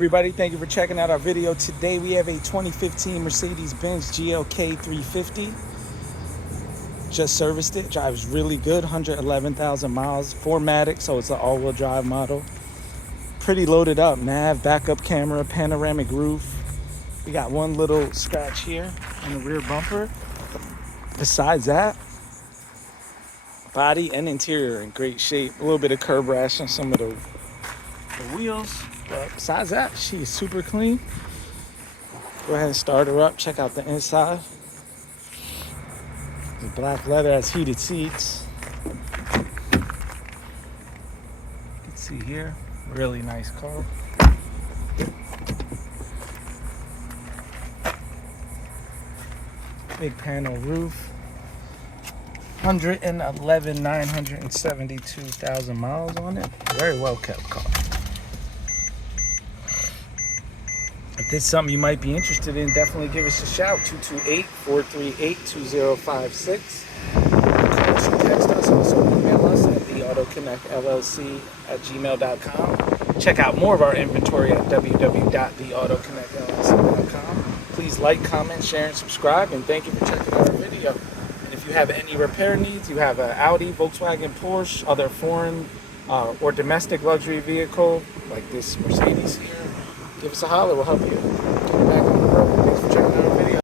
Everybody, thank you for checking out our video. Today we have a 2015 Mercedes Benz GLK 350. Just serviced it. Drives really good, 111,000 miles. 4Matic, so it's an all-wheel drive model. Pretty loaded up. Nav, backup camera, panoramic roof. We got one little scratch here on the rear bumper. Besides that, body and interior in great shape. A little bit of curb rash on some of the wheels. But besides that, she's super clean. Go ahead and start her up. Check out the inside. The black leather has heated seats. You can see here, really nice car. Big panel roof. 972,000 miles on it. Very well kept car. If this is something you might be interested in, definitely give us a shout. 228-438-2056. Call us or text us. Also email us at theautoconnectllc@gmail.com. Check out more of our inventory at www.theautoconnectllc.com. Please like, comment, share, and subscribe. And thank you for checking out our video. And if you have any repair needs, you have an Audi, Volkswagen, Porsche, other foreign or domestic luxury vehicle like this Mercedes here, give us a holler. We'll help you.